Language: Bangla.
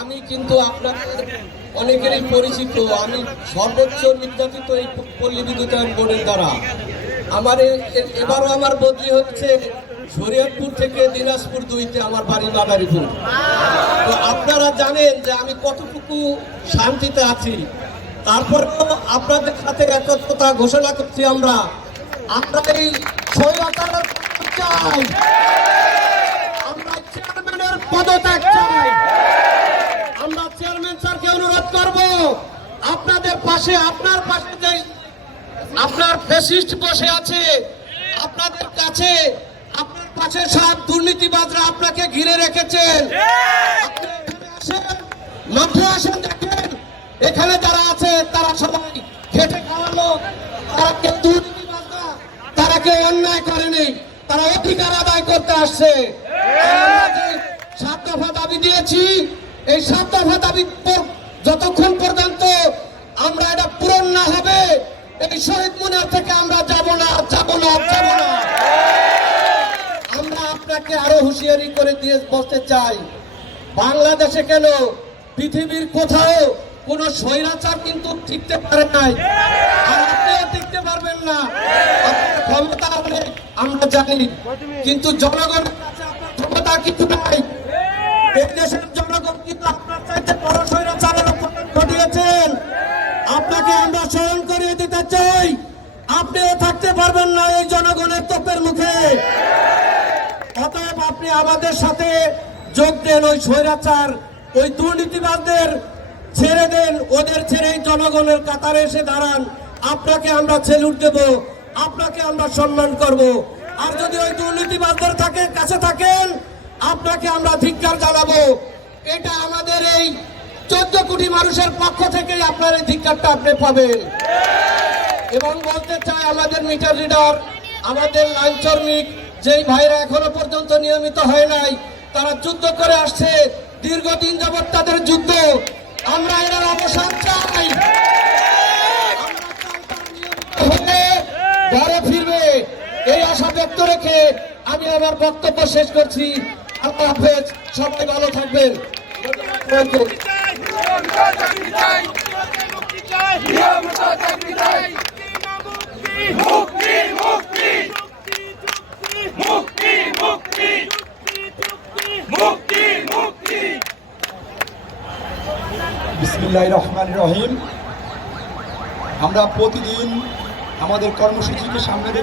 আমি কিন্তু আপনাদের অনেকেরই পরিচিত, আমি সর্বোচ্চ নির্যাতিত এই পল্লী বিদ্যুতায়ন বোর্ডের দ্বারা। আমার এবারও আমার বদলি হচ্ছে শরীয়তপুর থেকে দিনাজপুর দুইতে আমার বাড়ি মাদারীপুর। তো আপনারা জানেন যে আমি কতটুকু শান্তিতে আছি। তারপরেও আপনাদের সাথে একত্রতা ঘোষণা করছি আমরা। আমরা এই স্বৈরাচারের চাই। পদত্যাগ চাই। আমরা চেয়ারম্যান স্যারকে অনুরোধ করব, আপনাদের পাশে, আপনার পাশে যে আপনার ফেসিস্ট বসে আছে, আপনাদের কাছে, আপনার পাশে সব দুর্নীতিবাজরা আপনাকে ঘিরে রেখেছেন। এখানে আসেন দেখেন, এখানে যারা আছে, তারা সবাই খেটে খাওয়ালো তারা কেউ তারা কেউ অন্যায় করেনি, তারা অধিকার আদায় করতে আসছে আর আমরা যে সাত দফা দাবি দিয়েছি এই দফা দাবি যতক্ষণ পর্যন্ত আমরা এটা পূরণ না হবে, এই শহীদ মুনার থেকে আমরা যাব না যাব না যাব না। আমরা আপনাকে আরও হুঁশিয়ারি করে দিয়ে বলতে চাই, বাংলাদেশে কেন পৃথিবীর কোথাও কোন স্বৈরাচার কিন্তু টিকতে পারে নাই? আর আপনিও টিকতে পারবেন না। আপনার ক্ষমতা আমরা জানি। কিন্তু জনগণের কাছে আপনার ক্ষমতা কিছু নাই। ঘটিয়েছেন। আপনাকে আমরা স্মরণ দিতে চাই। আপনিও থাকতে পারবেন না এই জনগণের মুখে। অতএব আপনি আমাদের সাথে যোগ দেন ওই স্বৈরাচার, ওই দুর্নীতিবাদদের ছেড়ে দেন, ওদের ছেড়ে জনগণের কাতারে এসে দাঁড়ান। আপনাকে আমরা আপনাকে আমরা সম্মান করব। আর যদি ওই দুর্নীতিবাদদের থাকে, কাছে থাকেন, আপনাকে আমরা এটা আমাদের এই চোদ্দ কোটি মানুষের পক্ষ থেকেই আপনার এই ধিক্কারটা আপনি পাবেন। এবং বলতে চাই আমাদের মিটার রিডার আমাদের লাইন শ্রমিক, যেই ভাইরা এখনও পর্যন্ত নিয়মিত হয় নাই, তারা যুদ্ধ করে আসছে। দীর্ঘদিন যাবৎ তাদের যুদ্ধ। আমরা এর অবসান চাই। ঘরে ফিরবে। এই আশা ব্যক্ত রেখে আমি আমার বক্তব্য শেষ করছি। আল্লাহ হাফেজ, সবাই ভালো থাকবেন। রহমান রহিম। আমরা প্রতিদিন আমাদের কর্মসূচিকে সামনে রেখে